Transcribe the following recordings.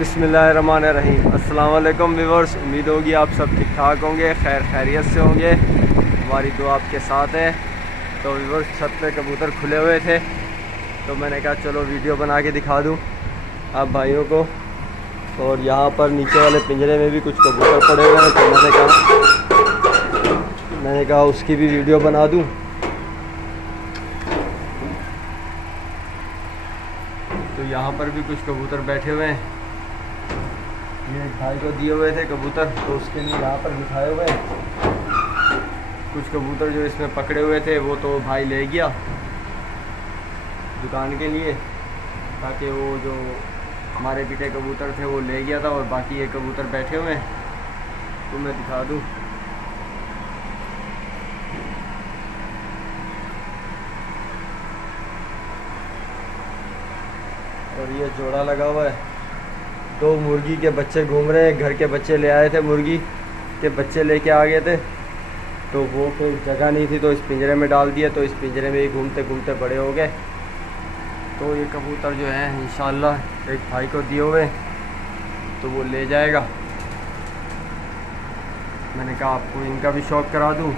बिस्मिल्लाहिर्रहमानिर्रहीम। अस्सलाम वालेकुम व्यूअर्स, उम्मीद होगी आप सब ठीक ठाक होंगे, खैर खैरियत से होंगे। हमारी दुआ आपके साथ है। तो व्यूअर्स, छत पे कबूतर खुले हुए थे तो मैंने कहा चलो वीडियो बना के दिखा दूँ आप भाइयों को। और यहाँ पर नीचे वाले पिंजरे में भी कुछ कबूतर पड़े हुए हैं तो मैंने कहा उसकी भी वीडियो बना दूँ। तो यहाँ पर भी कुछ कबूतर बैठे हुए हैं। ये भाई को दिए हुए थे कबूतर तो उसके लिए यहाँ पर बिठाए हुए हैं। कुछ कबूतर जो इसमें पकड़े हुए थे वो तो भाई ले गया दुकान के लिए, ताकि वो जो हमारे पीटे कबूतर थे वो ले गया था और बाकी ये कबूतर बैठे हुए हैं तो मैं दिखा दूँ। और ये जोड़ा लगा हुआ है, दो मुर्गी के बच्चे घूम रहे हैं। घर के बच्चे ले आए थे, मुर्गी के बच्चे लेके आ गए थे तो वो फिर जगह नहीं थी तो इस पिंजरे में डाल दिया, तो इस पिंजरे में ही घूमते घूमते बड़े हो गए। तो ये कबूतर जो है इंशाल्लाह एक भाई को दिए हुए तो वो ले जाएगा। मैंने कहा आपको इनका भी शौक़ करा दूँ।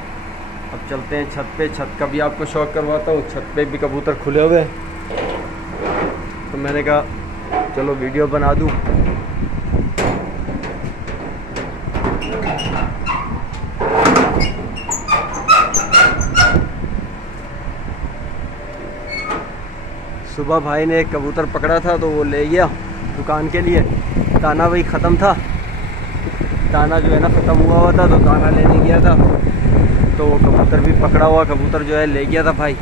अब चलते हैं छत पे, छत का भी आपको शौक़ करवाता हूँ। छत पे भी कबूतर खुले हुए हैं तो मैंने कहा चलो वीडियो बना दूँ। सुबह भाई ने एक कबूतर पकड़ा था तो वो ले गया दुकान के लिए। दाना वही ख़त्म था, दाना जो है ना ख़त्म हुआ था तो दाना लेने गया था तो वो कबूतर भी पकड़ा हुआ कबूतर जो है ले गया था भाई।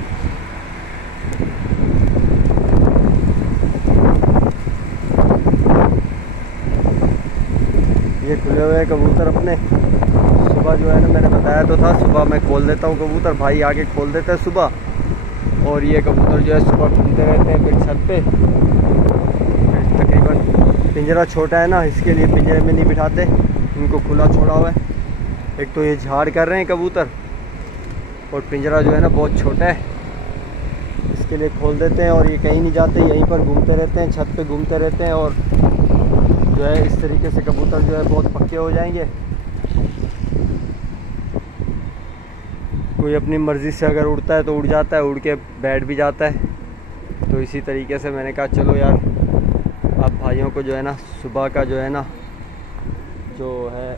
ये खुले हुए कबूतर अपने। सुबह जो है ना मैंने बताया तो था सुबह मैं खोल देता हूँ कबूतर, भाई आके खोल देते हैं सुबह। और ये कबूतर जो है सुबह घूमते रहते हैं फिर छत पे। तकरीबन पिंजरा छोटा है ना, इसके लिए पिंजरे में नहीं बिठाते, इनको खुला छोड़ा हुआ है। एक तो ये झाड़ कर रहे हैं कबूतर और पिंजरा जो है ना बहुत छोटा है, इसके लिए खोल देते हैं। और ये कहीं नहीं जाते, यहीं पर घूमते रहते हैं, छत पे घूमते रहते हैं। और जो है इस तरीके से कबूतर जो है बहुत पक्के हो जाएंगे। कोई अपनी मर्ज़ी से अगर उड़ता है तो उड़ जाता है, उड़ के बैठ भी जाता है। तो इसी तरीके से मैंने कहा चलो यार आप भाइयों को जो है ना सुबह का जो है ना जो है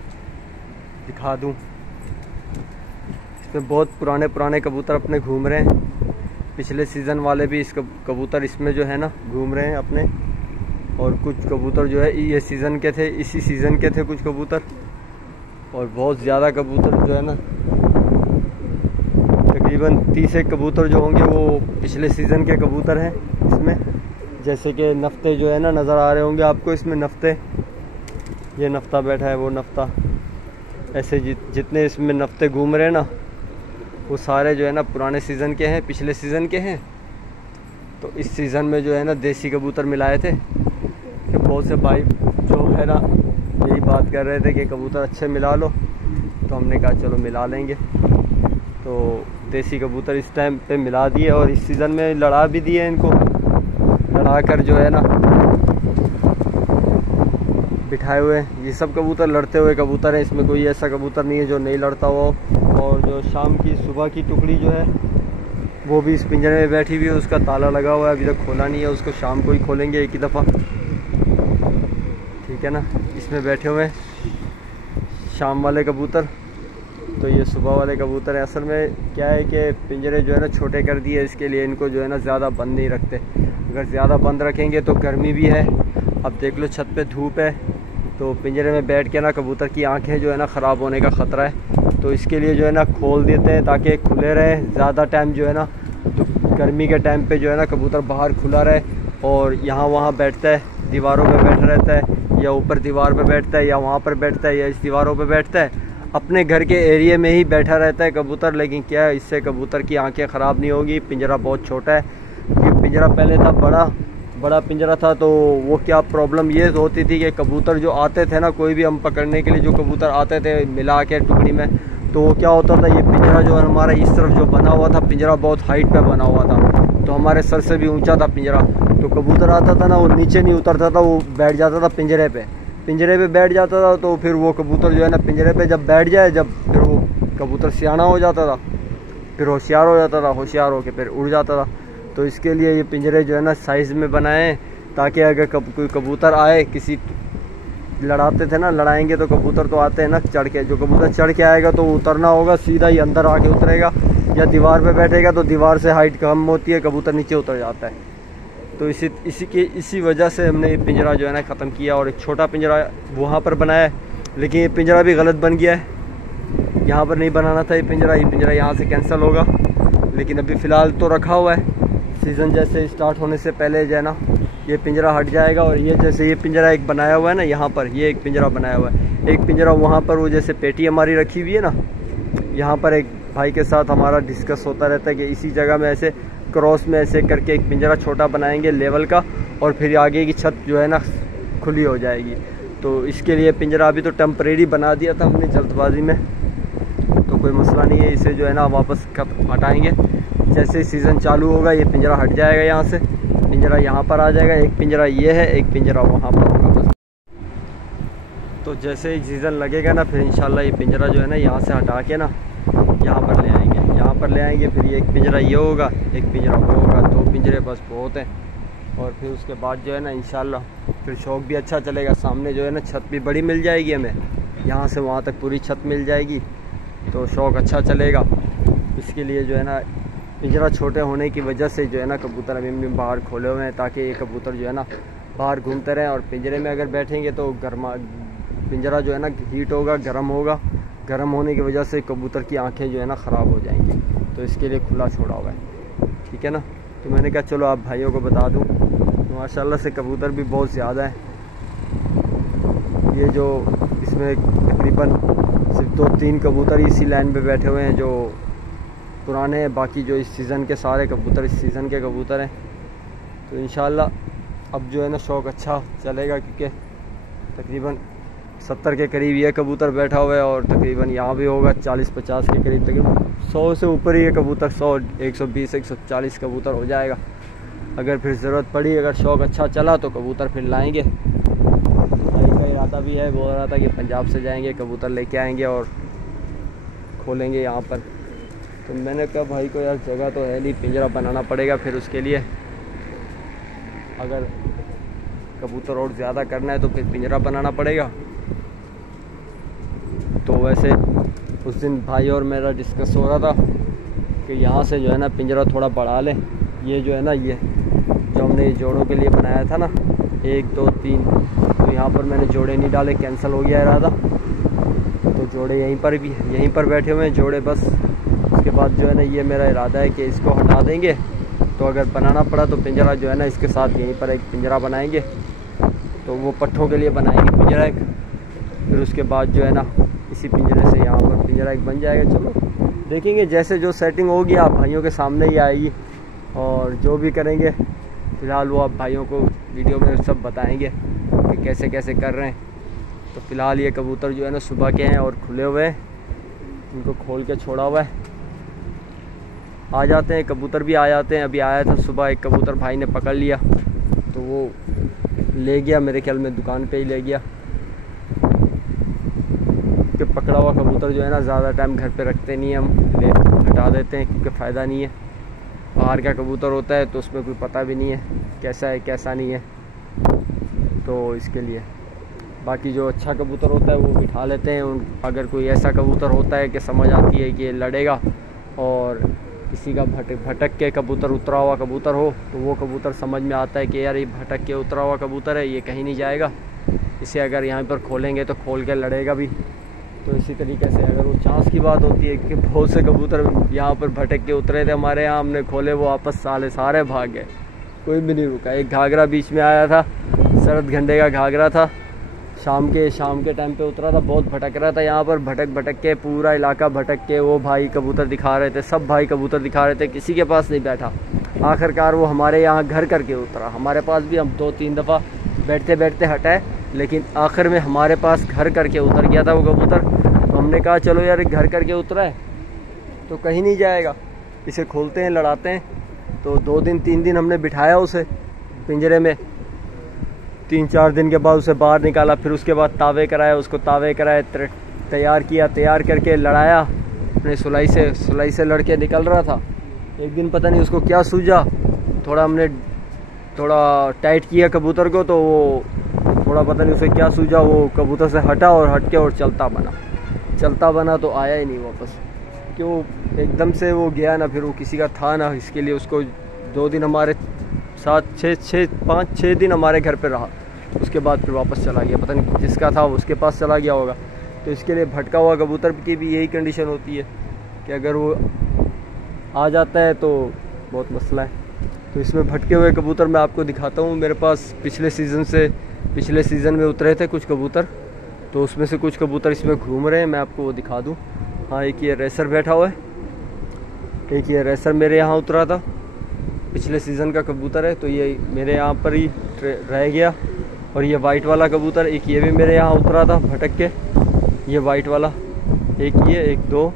दिखा दूं। इसमें बहुत पुराने पुराने कबूतर अपने घूम रहे हैं। पिछले सीज़न वाले भी इस कबूतर इसमें जो है ना घूम रहे हैं अपने। और कुछ कबूतर जो है ये सीज़न के थे, इसी सीज़न के थे कुछ कबूतर। और बहुत ज़्यादा कबूतर जो है ना तकरीबन 30 एक कबूतर जो होंगे वो पिछले सीज़न के कबूतर हैं इसमें। जैसे कि नफ्ते जो है ना नज़र आ रहे होंगे आपको इसमें, नफ्ते, ये नफ्ता बैठा है वो नफ्ता। ऐसे जितने इसमें नफ्ते घूम रहे हैं ना वो सारे जो है ना पुराने सीज़न के हैं, पिछले सीज़न के हैं। तो इस सीज़न में जो है ना देसी कबूतर मिलाए थे कि बहुत से भाई जो है ना यही बात कर रहे थे कि कबूतर अच्छे मिला लो, तो हमने कहा चलो मिला लेंगे। तो देसी कबूतर इस टाइम पे मिला दिए और इस सीज़न में लड़ा भी दिए इनको। लड़ा कर जो है ना बिठाए हुए हैं। ये सब कबूतर लड़ते हुए कबूतर हैं, इसमें कोई ऐसा कबूतर नहीं है जो नहीं लड़ता हुआ हो। और जो शाम की सुबह की टुकड़ी जो है वो भी इस पिंजरे में बैठी हुई है, उसका ताला लगा हुआ है, अभी तक खोला नहीं है, उसको शाम को ही खोलेंगे एक ही दफ़ा, ठीक है ना। इसमें बैठे हुए हैं शाम वाले कबूतर, तो ये सुबह वाले कबूतर है। असल में क्या है कि पिंजरे जो है ना छोटे कर दिए, इसके लिए इनको जो है ना ज़्यादा बंद नहीं रखते। अगर ज़्यादा बंद रखेंगे तो गर्मी भी है, अब देख लो छत पे धूप है तो पिंजरे में बैठ के ना कबूतर की आंखें जो है ना ख़राब होने का ख़तरा है। तो इसके लिए जो है ना खोल देते हैं ताकि खुले रहें ज़्यादा टाइम जो है ना। तो गर्मी के टाइम पे जो है ना कबूतर बाहर खुला रहे और यहाँ वहाँ बैठता है, दीवारों पे बैठा रहता है, या ऊपर दीवार पे बैठता है, या वहाँ पर बैठता है, या इस दीवारों पे बैठता है। अपने घर के एरिया में ही बैठा रहता है कबूतर। लेकिन क्या है, इससे कबूतर की आंखें ख़राब नहीं होगी। पिंजरा बहुत छोटा है, ये पिंजरा पहले था बड़ा पिंजरा था। तो वो क्या प्रॉब्लम ये होती थी कि कबूतर जो आते थे ना, कोई भी हम पकड़ने के लिए जो कबूतर आते थे मिला के टुकड़ी में, तो वो क्या होता था, ये पिंजरा जो है हमारा इस तरफ जो बना हुआ था, पिंजरा बहुत हाइट पे बना हुआ था तो हमारे सर से भी ऊंचा था पिंजरा। तो कबूतर आता था ना, वो नीचे नहीं उतरता था, वो बैठ जाता था पिंजरे पे बैठ जाता था। तो फिर वो कबूतर जो है ना पिंजरे पे जब बैठ जाए, जब फिर वो कबूतर सियाना हो जाता था, फिर होशियार हो जाता था, होशियार होकर फिर उड़ जाता था। तो इसके लिए ये पिंजरे जो है ना साइज़ में बनाए हैं, ताकि अगर कोई कबूतर आए, किसी लड़ाते थे ना, लड़ाएंगे तो कबूतर तो आते हैं ना चढ़ के, जो कबूतर चढ़ के आएगा तो उतरना होगा, सीधा ही अंदर आके उतरेगा, या दीवार पे बैठेगा तो दीवार से हाइट कम होती है, कबूतर नीचे उतर जाता है। तो इसी वजह से हमने ये पिंजरा जो है ना ख़त्म किया और एक छोटा पिंजरा वहाँ पर बनाया है। लेकिन ये पिंजरा भी गलत बन गया है, यहाँ पर नहीं बनाना था ये पिंजरा यहाँ से कैंसिल होगा। लेकिन अभी फ़िलहाल तो रखा हुआ है, सीज़न जैसे स्टार्ट होने से पहले जो है ना ये पिंजरा हट जाएगा। और ये जैसे ये पिंजरा एक बनाया हुआ है ना, यहाँ पर ये एक पिंजरा बनाया हुआ है, एक पिंजरा वहाँ पर वो जैसे पेटी हमारी रखी हुई है ना, यहाँ पर एक भाई के साथ हमारा डिस्कस होता रहता है कि इसी जगह में ऐसे क्रॉस में ऐसे करके एक पिंजरा छोटा बनाएंगे लेवल का, और फिर आगे की छत जो है ना खुली हो जाएगी। तो इसके लिए पिंजरा अभी तो टेम्परेरी बना दिया था हमने जल्दबाजी में, तो कोई मसला नहीं है, इसे जो है ना वापस हटाएंगे। जैसे ही सीज़न चालू होगा ये पिंजरा हट जाएगा, यहाँ से पिंजरा यहाँ पर आ जाएगा, एक पिंजरा ये है, एक पिंजरा वहाँ पर होगा बस। तो जैसे ही सीज़न लगेगा ना, फिर इंशाल्लाह ये पिंजरा जो है ना यहाँ से हटा के ना यहाँ पर ले आएंगे, फिर ये एक पिंजरा ये होगा, एक पिंजरा वो होगा, 2 पिंजरे बस बहुत हैं। और फिर उसके बाद जो है ना इंशाल्लाह फिर शौक़ भी अच्छा चलेगा। सामने जो है ना छत भी बड़ी मिल जाएगी हमें, यहाँ से वहाँ तक पूरी छत मिल जाएगी, तो शौक़ अच्छा चलेगा। इसके लिए जो है ना पिंजरा छोटे होने की वजह से जो है ना कबूतर अभी बाहर खोले हुए हैं, ताकि ये कबूतर जो है ना बाहर घूमते रहें। और पिंजरे में अगर बैठेंगे तो पिंजरा जो है ना हीट होगा, गर्म होगा, गर्म होने की वजह से कबूतर की आंखें जो है ना ख़राब हो जाएंगी, तो इसके लिए खुला छोड़ा हुआ है, ठीक है ना। तो मैंने कहा चलो आप भाइयों को बता दूं, तो माशाल्लाह से कबूतर भी बहुत ज़्यादा है। ये जो इसमें तकरीबन सिर्फ 2-3 कबूतर इसी लाइन पे बैठे हुए हैं जो पुराने हैं, बाकी जो इस सीज़न के सारे कबूतर इस सीज़न के कबूतर हैं। तो इंशाल्लाह अब जो है ना शौक़ अच्छा चलेगा, क्योंकि तकरीबन 70 के करीब ये कबूतर बैठा हुआ है, और तकरीबन यहाँ भी होगा 40-50 के करीब, तकरीबन 100 से ऊपर ही ये कबूतर, 100, 120, 140 कबूतर हो जाएगा। अगर फिर ज़रूरत पड़ी, अगर शौक़ अच्छा चला तो कबूतर फिर लाएंगे। भाई का इरादा भी है, बोल रहा था कि पंजाब से जाएंगे, कबूतर लेके आएंगे और खोलेंगे यहाँ पर। तो मैंने कहा भाई को यार जगह तो है नहीं, पिंजरा बनाना पड़ेगा फिर उसके लिए। अगर कबूतर और ज़्यादा करना है तो फिर पिंजरा बनाना पड़ेगा। तो वैसे उस दिन भाई और मेरा डिस्कस हो रहा था कि यहाँ से जो है ना पिंजरा थोड़ा बढ़ा लें। ये जो है ना ये जो हमने जोड़ों के लिए बनाया था ना 1, 2, 3, तो यहाँ पर मैंने जोड़े नहीं डाले, कैंसिल हो गया इरादा। तो जोड़े यहीं पर बैठे हुए हैं जोड़े बस। उसके बाद जो है ना ये मेरा इरादा है कि इसको हटा देंगे, तो अगर बनाना पड़ा तो पिंजरा जो है ना इसके साथ यहीं पर एक पिंजरा बनाएंगे, तो वो पट्ठों के लिए बनाएंगे पिंजरा एक। फिर उसके बाद जो है ना इसी पिंजरे से यहाँ पर पिंजरा एक बन जाएगा। चलो देखेंगे, जैसे जो सेटिंग होगी आप भाइयों के सामने ही आएगी, और जो भी करेंगे फ़िलहाल वो आप भाइयों को वीडियो में सब बताएंगे कि कैसे कैसे कर रहे हैं। तो फ़िलहाल ये कबूतर जो है ना सुबह के हैं और खुले हुए हैं, इनको खोल के छोड़ा हुआ है। आ जाते हैं कबूतर भी आ जाते हैं। अभी आया था सुबह एक कबूतर, भाई ने पकड़ लिया तो वो ले गया, मेरे ख्याल में दुकान पे ही ले गया। कि पकड़ा हुआ कबूतर जो है ना ज़्यादा टाइम घर पे रखते नहीं हैं, हम हटा देते हैं क्योंकि फ़ायदा नहीं है। बाहर का कबूतर होता है तो उसमें कोई पता भी नहीं है कैसा है कैसा नहीं है, तो इसके लिए। बाकी जो अच्छा कबूतर होता है वो बिठा लेते हैं। अगर कोई ऐसा कबूतर होता है कि समझ आती है कि ये लड़ेगा, और किसी का भटक के कबूतर उतरा हुआ कबूतर हो, तो वो कबूतर समझ में आता है कि यार ये भटक के उतरा हुआ कबूतर है, ये कहीं नहीं जाएगा, इसे अगर यहाँ पर खोलेंगे तो खोल के लड़ेगा भी। तो इसी तरीके से अगर वो चांस की बात होती है कि बहुत से कबूतर यहाँ पर भटक के उतरे थे हमारे यहाँ, हमने खोले, वो आपस सारे भाग गए, कोई भी नहीं रुका। एक घाघरा बीच में आया था, शरद घंटे का घाघरा था, शाम के टाइम पे उतरा था, बहुत भटक रहा था यहाँ पर, भटक के पूरा इलाका भटक के वो भाई कबूतर दिखा रहे थे, सब भाई कबूतर दिखा रहे थे, किसी के पास नहीं बैठा। आखिरकार वो हमारे यहाँ घर करके उतरा, हमारे पास भी हम 2-3 दफ़ा बैठते बैठते हटाए, लेकिन आखिर में हमारे पास घर करके उतर गया था वो कबूतर। तो हमने कहा चलो यार घर करके उतरा है तो कहीं नहीं जाएगा, इसे खोलते हैं लड़ाते हैं। तो 2 दिन 3 दिन हमने बिठाया उसे, पिंजरे में। 3-4 दिन के बाद उसे बाहर निकाला, फिर उसके बाद तावे कराया, उसको तावे कराए, तैयार किया, तैयार करके लड़ाया अपने सुलाई से लड़के निकल रहा था। एक दिन पता नहीं उसको क्या सूझा, हमने थोड़ा टाइट किया कबूतर को, तो वो थोड़ा पता नहीं उसे क्या सूझा, वो कबूतर से हटा और हट के और चलता बना तो आया ही नहीं वापस, क्यों एकदम से वो गया ना, फिर वो किसी का था ना, इसके लिए उसको 2 दिन हमारे साथ 5-6 दिन हमारे घर पे रहा। उसके बाद फिर वापस चला गया, पता नहीं जिसका था उसके पास चला गया होगा। तो इसके लिए भटका हुआ कबूतर की भी यही कंडीशन होती है कि अगर वो आ जाता है तो बहुत मसला है। तो इसमें भटके हुए कबूतर मैं आपको दिखाता हूँ। मेरे पास पिछले सीज़न में उतरे थे कुछ कबूतर, तो उसमें से कुछ कबूतर इसमें घूम रहे हैं, मैं आपको वो दिखा दूँ। हाँ, एक ये रेसर बैठा हुआ है, एक ये रेसर मेरे यहाँ उतरा था, पिछले सीज़न का कबूतर है, तो ये मेरे यहाँ पर ही रह गया। और ये वाइट वाला कबूतर, एक ये भी मेरे यहाँ उतरा था भटक के, ये वाइट वाला, एक ये, एक 2,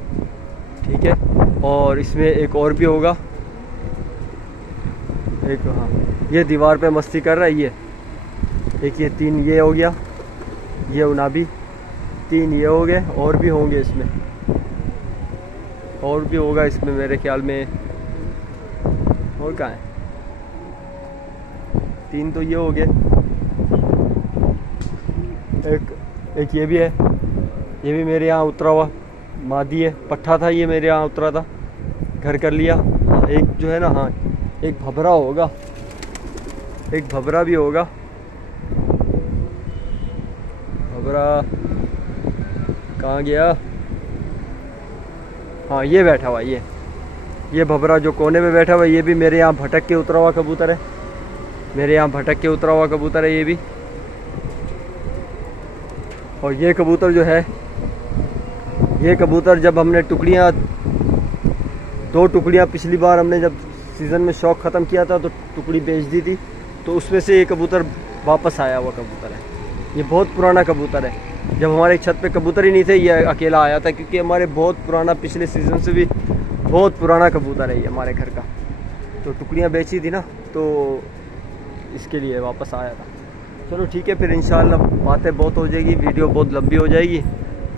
ठीक है। और इसमें एक और भी होगा, एक, हाँ, ये दीवार पे मस्ती कर रहा है, ये एक, ये 3 ये हो गया, ये उनाबी 3 ये हो गए, और भी होंगे इसमें, और भी होगा इसमें मेरे ख्याल में। और कहाँ है? 3 तो ये हो गए, एक ये भी है, ये भी मेरे यहाँ उतरा हुआ मादी है, पट्ठा था, ये मेरे यहाँ उतरा था, घर कर लिया। एक जो है ना, हाँ, एक भबरा होगा, एक भबरा भी होगा, भबरा कहाँ गया? हाँ, ये बैठा हुआ, ये भबरा जो कोने में बैठा हुआ, ये भी मेरे यहाँ भटक के उतरा हुआ कबूतर है, मेरे यहाँ भटक के उतरा हुआ कबूतर है ये भी। और ये कबूतर जो है, ये कबूतर जब हमने 2 टुकड़ियाँ पिछली बार हमने जब सीज़न में शौक ख़त्म किया था तो टुकड़ी बेच दी थी, तो उसमें से ये कबूतर वापस आया हुआ कबूतर है। ये बहुत पुराना कबूतर है, जब हमारे छत पे कबूतर ही नहीं थे ये अकेला आया था, क्योंकि हमारे बहुत पुराना, पिछले सीज़न से भी बहुत पुराना कबूतर है ये हमारे घर का। तो टुकड़ियाँ बेची थी ना, तो इसके लिए वापस आया था। चलो ठीक है, फिर इंशाल्लाह बातें बहुत हो जाएगी, वीडियो बहुत लंबी हो जाएगी।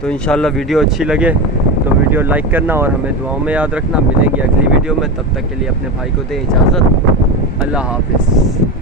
तो इंशाल्लाह वीडियो अच्छी लगे तो वीडियो लाइक करना और हमें दुआओं में याद रखना। मिलेंगे अगली वीडियो में, तब तक के लिए अपने भाई को दें इजाज़त। अल्लाह हाफिज़।